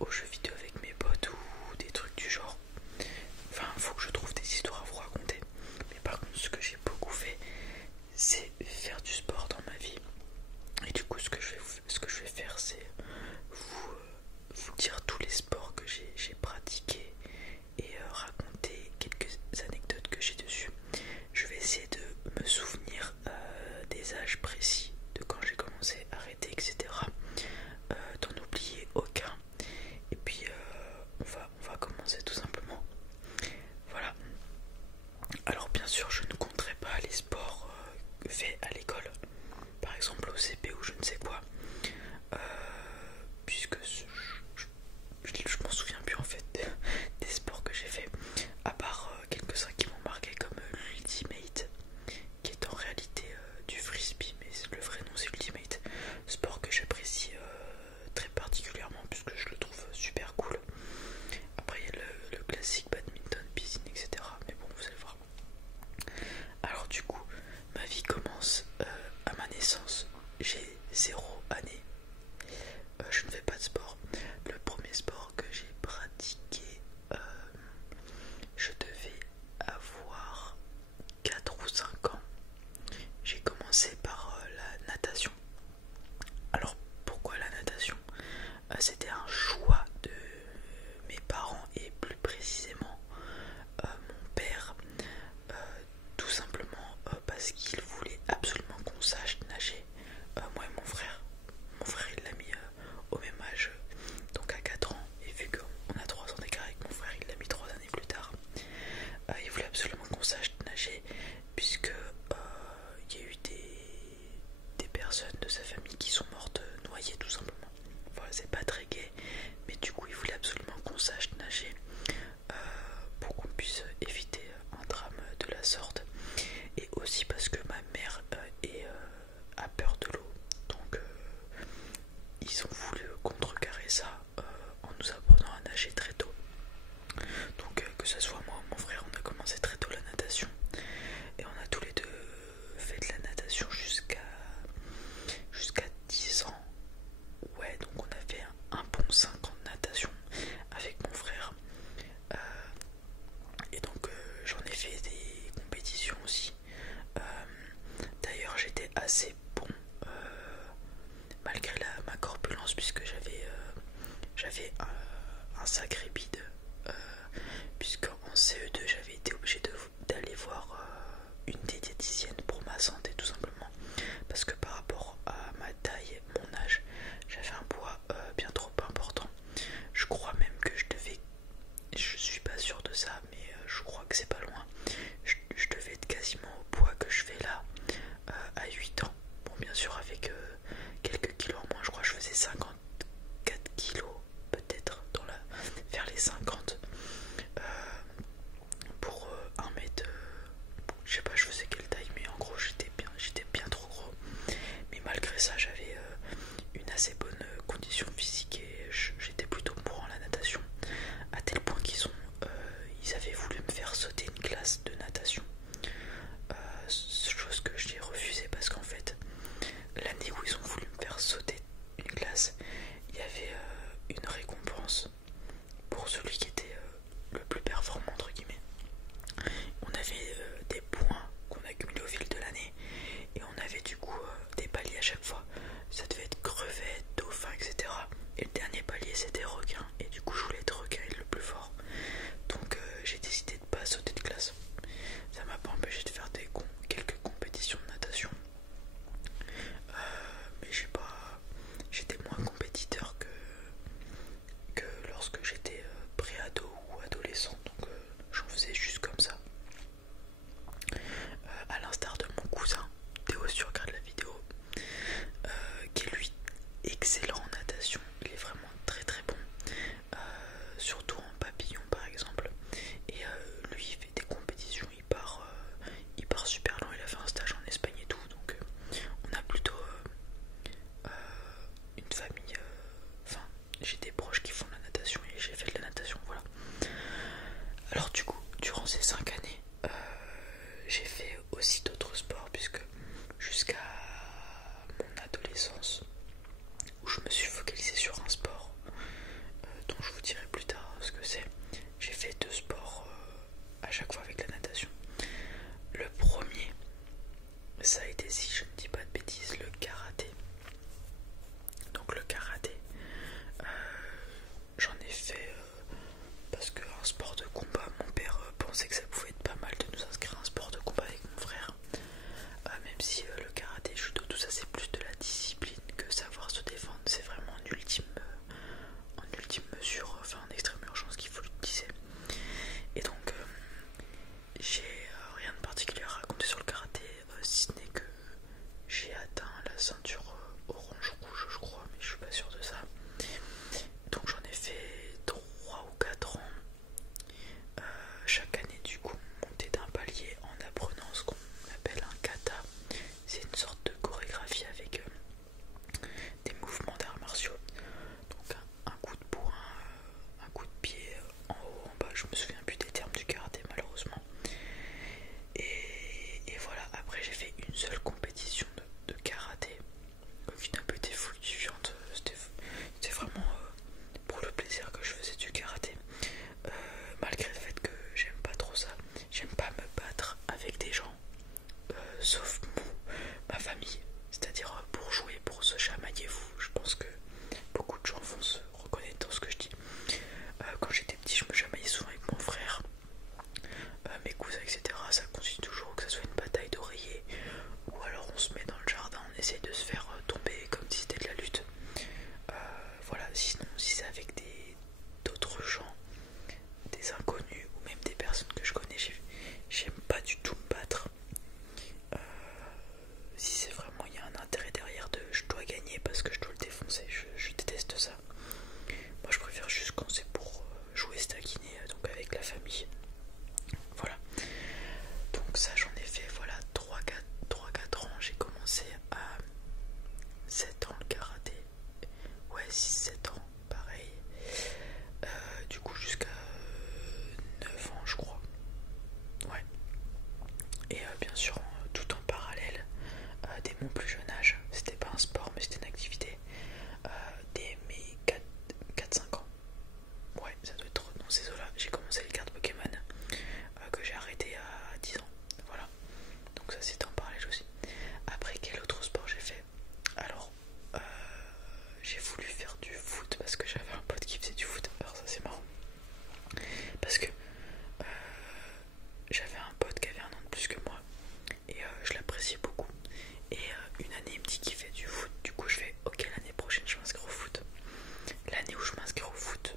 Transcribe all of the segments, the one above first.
aux jeux vidéo avec mes potes ou des trucs du genre. Enfin, faut que je trouve des histoires à vous raconter. Mais par contre, ce que j'ai beaucoup fait, c'est faire du sport dans ma vie. Et du coup, ce que je vais faire, c'est vous dire tous les sports que j'ai pratiqués et raconter quelques anecdotes que j'ai dessus. Je vais essayer de me souvenir des âges précis de quand j'ai commencé à arrêter, etc. D'en oublier aucun. Et puis on va commencer tout simplement. Voilà. Alors bien sûr, je ne compterai pas les sports faits à l'école, par exemple au CP ou je ne sais quoi, euh, puisque je m'en souviens plus en fait des sports que j'ai fait, à part quelques-uns qui m'ont marqué comme l'Ultimate, qui est en réalité du frisbee, mais le vrai nom c'est Ultimate, sport que j'apprécie très particulièrement puisque je le trouve super cool. Après il y a le classique badminton, piscine, etc. Mais bon, vous allez voir. Alors du coup, ma vie commence à ma naissance. J'ai 0 année. Je ne fais pas de sport. Le premier sport que j'ai pratiqué, je devais avoir 4 ou 5 ans. J'ai commencé par la natation. Alors pourquoi la natation? C'était un choix de mes parents et plus précisément mon père, tout simplement parce qu'il voulait absolument qu'on sache nager, moi et mon frère. Mon frère il l'a mis au même âge, donc à 4 ans, et vu qu'on a 3 ans d'écart avec mon frère, il l'a mis 3 années plus tard. Il voulait absolument qu'on sache nager, puisque il y a eu des personnes de sa famille qui sont mortes noyées tout simplement. Voilà, c'est pas très gai, mais du coup il voulait absolument qu'on sache nager pour qu'on puisse éviter un drame de la sorte, et aussi parce que ma mère a peur de l'eau, donc ils ont voulu contrecarrer ça en nous apprenant à nager très tôt. Donc que ce soit moi ou mon frère, on a commencé très tôt la natation et on a tous les deux fait de la natation jusqu'à 10 ans. Ouais, donc on a fait un bon 5 ans de natation avec mon frère. Et donc j'en ai fait des compétitions aussi. D'ailleurs j'étais assez bon malgré ma corpulence, puisque j'avais un sacré bide, puisque en CE2 j'avais été obligé d'aller voir une diététicienne pour ma santé tout simplement, parce que par rapport à ma taille, mon âge, j'avais un poids bien trop important. Je crois même que je suis pas sûr de ça, mais je crois que c'est pas loin. Je devais être quasiment au poids que je fais là à 8 ans. Bon, bien sûr avec quelques kilos en moins, je crois que je faisais 54 kilos peut-être vers les 50 pour 1 mètre, je sais pas je faisais quelle taille, mais en gros j'étais bien trop gros. Mais malgré ça j'avais une assez bonne condition physique et j'étais plutôt bon en la natation, à tel point ils avaient voulu me faire sauter une classe de natation, chose que j'ai refusée parce qu'en fait l'année où ils ont voulu me faire sauter une classe, il y avait une récompense pour celui qui était le plus performant entre guillemets. On avait des points qu'on accumulait au fil de l'année et on avait du coup des paliers à chaque fois. Ça devait être crevette, dauphin, etc. Et le dernier palier c'était requin, et du coup je voulais être requin et le plus fort. Donc j'ai décidé de pas sauter de classe. Ça m'a pas empêché de faire quelques compétitions de natation. Mais j'étais moins compétiteur que lorsque j'étais pré-ado ou adolescent, donc j'en faisais juste comme ça. À l'instar de mon cousin Théo, si tu regardes la vidéo, qui est lui excellent en natation, il est vraiment très très bon, surtout en papillon par exemple, et lui il fait des compétitions, il part super loin, il a fait un stage en Espagne et tout, donc on a plutôt une famille, enfin j'ai des proches qui font de la natation et j'ai fait de la quand c'est pour jouer, se taquiner, donc avec la famille. Voilà. Donc ça j'en ai fait voilà 3-4 ans. J'ai commencé à 7 ans le karaté. Ouais, 6-7 ans, pareil. Du coup jusqu'à 9 ans je crois. Ouais. Et bien sûr tout en parallèle, dès mon plus jeune âge, c'était pas un sport mais c'était une activité, dès mes 4-5 ans. Ouais, ça doit être dans ces eaux-là. J'ai commencé les cartes Pokémon que j'ai arrêté à 10 ans. Voilà. Donc ça c'était en parallèle aussi. Après, quel autre sport j'ai fait? Alors, j'ai voulu faire du foot parce que j'avais un pote qui faisait du foot. Alors ça c'est marrant. Parce que j'avais un pote qui avait un an de plus que moi. Et je l'appréciais beaucoup. Et une année il me dit qu'il fait du foot. Du coup je fais ok, l'année prochaine je m'inscris au foot. L'année où je m'inscris au foot,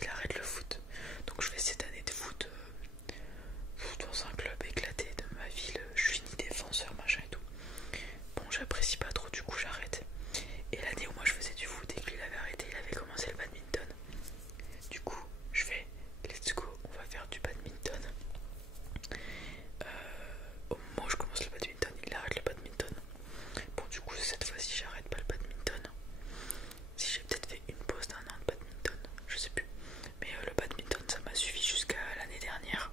il arrête le foot. Donc je fais cette année de foot dans un club éclaté de ma ville. Je finis défenseur machin et tout. Bon, j'apprécie pas trop, du coup j'arrête. Et l'année où moi je faisais du foot et que lui il avait arrêté, il avait commencé le badminton. Du coup je fais let's go, on va faire du badminton. Au moment où je commence le badminton, il arrête le badminton. Bon, du coup cette fois-ci j'arrête pas le badminton. Si j'ai peut-être fait une pause d'un an de badminton, je sais plus. Mais le badminton ça m'a suffi jusqu'à l'année dernière,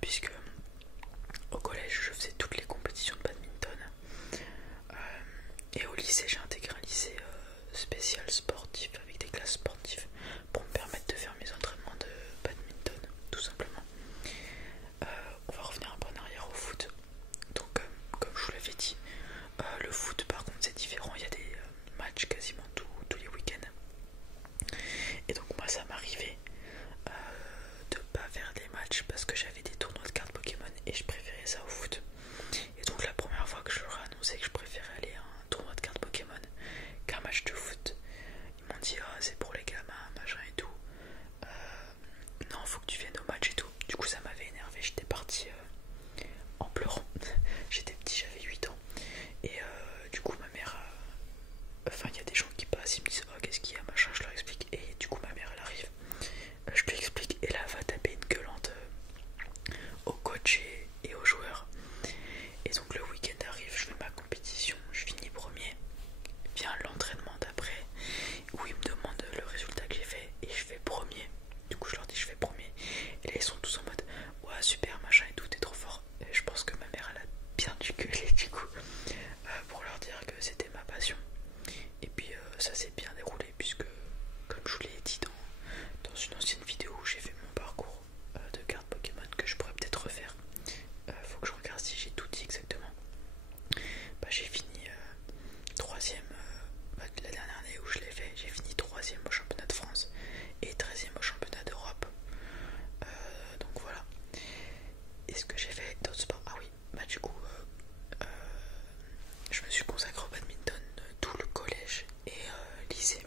puisque au collège je faisais toutes les compétitions de badminton, et au lycée j'ai intégré un lycée spécial sportif avec des classes sportives pour me permettre de faire mes entraînements de badminton tout simplement. On va revenir un peu en arrière au foot. Donc comme je vous l'avais dit, le foot par contre c'est différent, il y a des matchs quasiment tous les week-ends. Et donc moi ça m'arrivait de pas faire des matchs parce que j'avais des tournois de cartes Pokémon et je préférais ça au foot. Et donc la première fois que je leur ai annoncé que je préférais aller à un tournoi de cartes Pokémon qu'un match de foot, ils m'ont dit ah c'est pour les gamins machin et tout, non faut que tu viennes au match et tout. Du coup ça m'avait énervé, j'étais parti en pleurant. J'étais petit, j'avais 8 ans. Et du coup ma mère enfin il y a des gens qui passent, ils me disent oh qu'est-ce qu'il y a machin, je leur explique. Et du coup ma mère elle arrive, je lui explique et là elle va taper une gueulante au coach et aux joueurs. Et donc le week-end arrive, je fais ma compétition, je finis premier. Vient l'entraînement d'après où ils me demandent le résultat que j'ai fait et je fais premier. Du coup je leur dis je fais premier. Et là ils sont tous en mode ouais super machin et tout, t'es trop fort. Et je pense que ma mère elle a bien dû gueuler du coup pour leur dire que c'était ma passion. Et puis ça s'est bien déroulé puisque comme je vous l'ai dit dans une ancienne vidéo où j'ai fait mon parcours de cartes Pokémon que je pourrais peut-être refaire. Faut que je regarde si j'ai tout dit exactement. Bah, j'ai fini 3ème la dernière année où je l'ai fait, j'ai fini 3ème au championnat de France et 13ème au championnat d'Europe. Donc voilà. Et ce que j'ai fait d'autres sports, ah oui, bah du coup je me suis consacré au badminton tout le collège et lycée.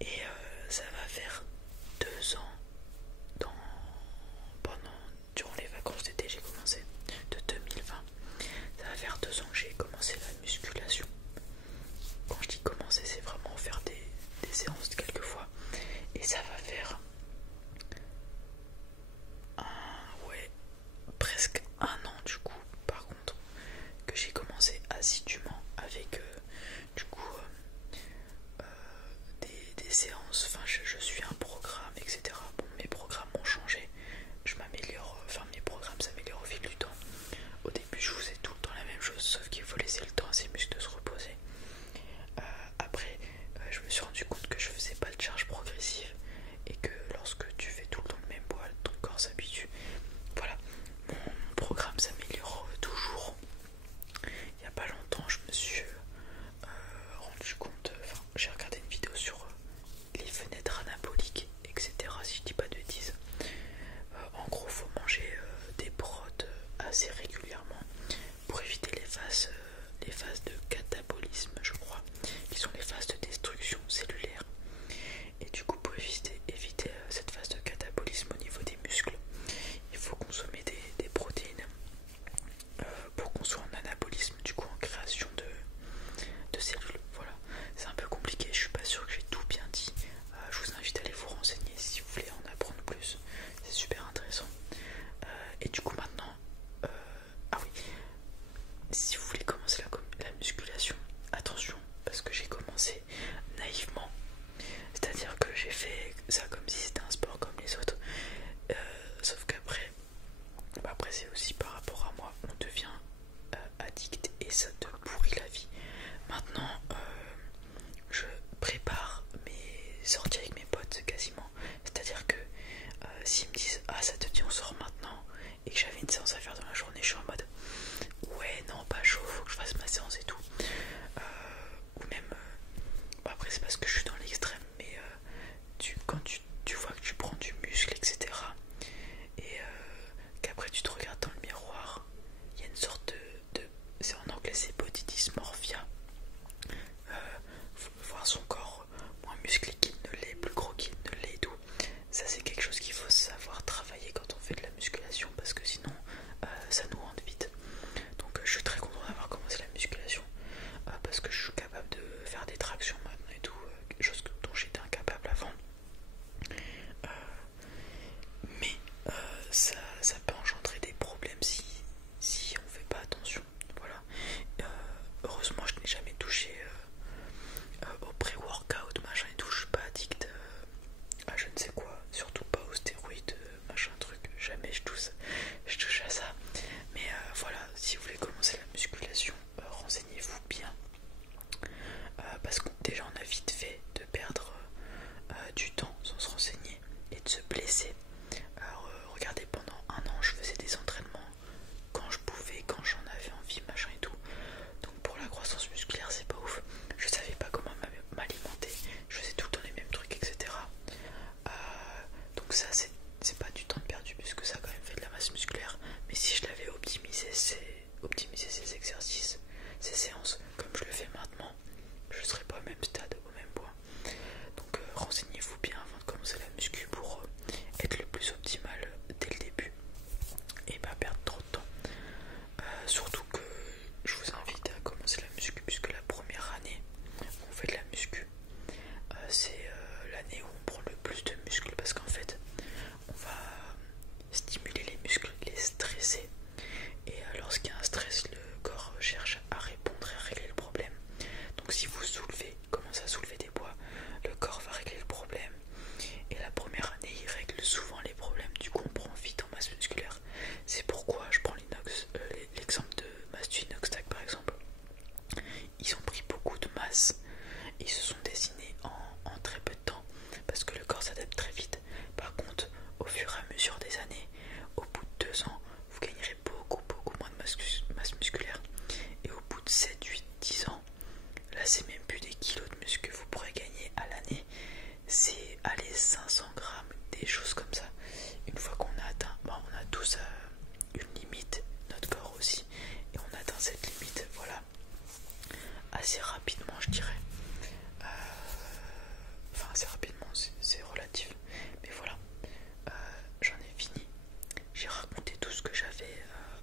Et ça va faire 2 ans durant les vacances d'été j'ai commencé, de 2020. Ça va faire 2 ans que j'ai commencé la musculation. Quand je dis commencer, c'est vraiment faire des séances quelques fois. Et ça va faire presque 1 an du coup, par contre, que j'ai commencé assidûment avec du coup des séances. Enfin je suis un programme, etc. Bon, mes programmes ont changé, je m'améliore, enfin mes programmes s'améliorent au fil du temps. Au début je faisais tout le temps la même chose, sauf qu'il faut laisser le temps à ses muscles de se reposer. Après je me suis rendu compte que je faisais pas de charge progressive et que lorsque tu fais tout le temps le même poids, ton corps s'habitue. Voilà, mon programme s'améliore toujours. Il n'y a pas longtemps je me suis rendu compte, enfin j'ai regardé une vidéo sur les fenêtres anaboliques ça c'est pas du temps perdu puisque ça a quand même fait de la masse musculaire. Mais si je l'avais optimisé ces exercices, ces séances comme je le fais maintenant, je serais pas au même stade, au même point. Donc renseignez-vous bien avant de commencer la muscu pour être le plus optimal dès le début et pas perdre trop de temps. Surtout que je vous invite à commencer la muscu puisque la première année où on fait de la muscu, c'est l'année où on prend le plus de muscles parce qu'en fait on va stimuler les muscles, les stresser et lorsqu'il y a un stress, le corps cherche à répondre et à régler le problème. Donc si vous commencez à soulever des poids, le corps va régler le problème et la première année il règle souvent les problèmes, du coup on prend vite en masse musculaire. C'est pourquoi je prends l'exemple de Mastu Inoxtag par exemple. Ils ont pris beaucoup de masse, ils se sont dessinés en très peu de temps parce que le corps s'adapte très vite. Par contre, au fur et à mesure des années, au bout de 2 ans, vous gagnerez beaucoup moins de masse musculaire et au bout de 7, 8, 10 ans, là c'est même plus des kilos de muscles que vous pourrez gagner à l'année, c'est aller 500 grammes, des choses comme ça. Une fois qu'on a atteint, on a tous une limite, notre corps aussi, et on atteint cette limite, voilà, assez rapidement je dirais. Enfin assez rapidement, c'est relatif, mais voilà, j'en ai fini. J'ai raconté tout ce que j'avais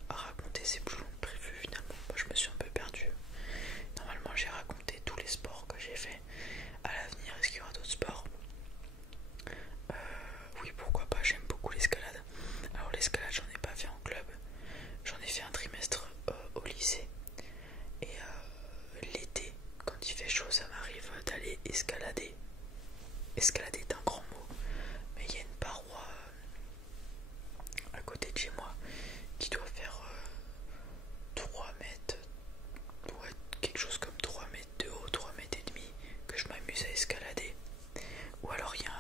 à raconter, c'est plus long que prévu finalement. Moi je me suis un peu perdu. Normalement j'ai raconté tous les sports que j'ai fait. À l'avenir, est-ce qu'il y aura d'autres sports? Oui, pourquoi pas, j'aime beaucoup l'escalade. Alors l'escalade j'en ai pas fait en club, j'en ai fait un trimestre au lycée. Et l'été, quand il fait chaud, ça m'arrive d'aller escalader. Escalader est un grand mot, mais il y a une paroi à côté de chez moi qui doit faire 3 mètres, ouais, quelque chose comme 3 mètres de haut, 3 mètres et demi, que je m'amuse à escalader. Ou alors il y a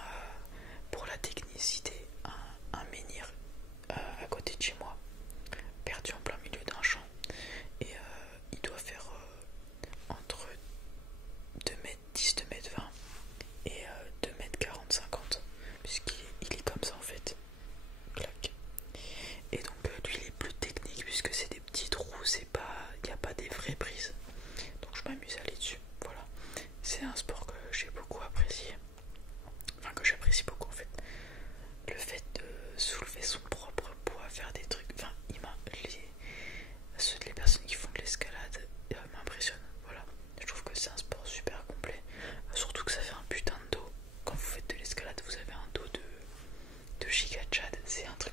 pour la technicité un menhir à côté de chez moi, perdu en plein milieu d'un champ, et il doit faire entre 2 mètres 10, 2 mètres 20 et 2 mètres 40, 50, puisqu'il est comme ça en fait. Clac. Et donc lui il est plus technique puisque c'est des petits trous, il n'y a pas des vraies prises. Donc je m'amuse à aller dessus. Voilà. C'est un sport que j'ai beaucoup apprécié. Enfin que j'apprécie beaucoup en fait. Le fait de soulever son propre poids, faire des trucs. Enfin, les personnes qui font de l'escalade m'impressionnent. Voilà. Je trouve que c'est un sport super complet. Surtout que ça fait un putain de dos. Quand vous faites de l'escalade, vous avez un dos de giga Chad. C'est un truc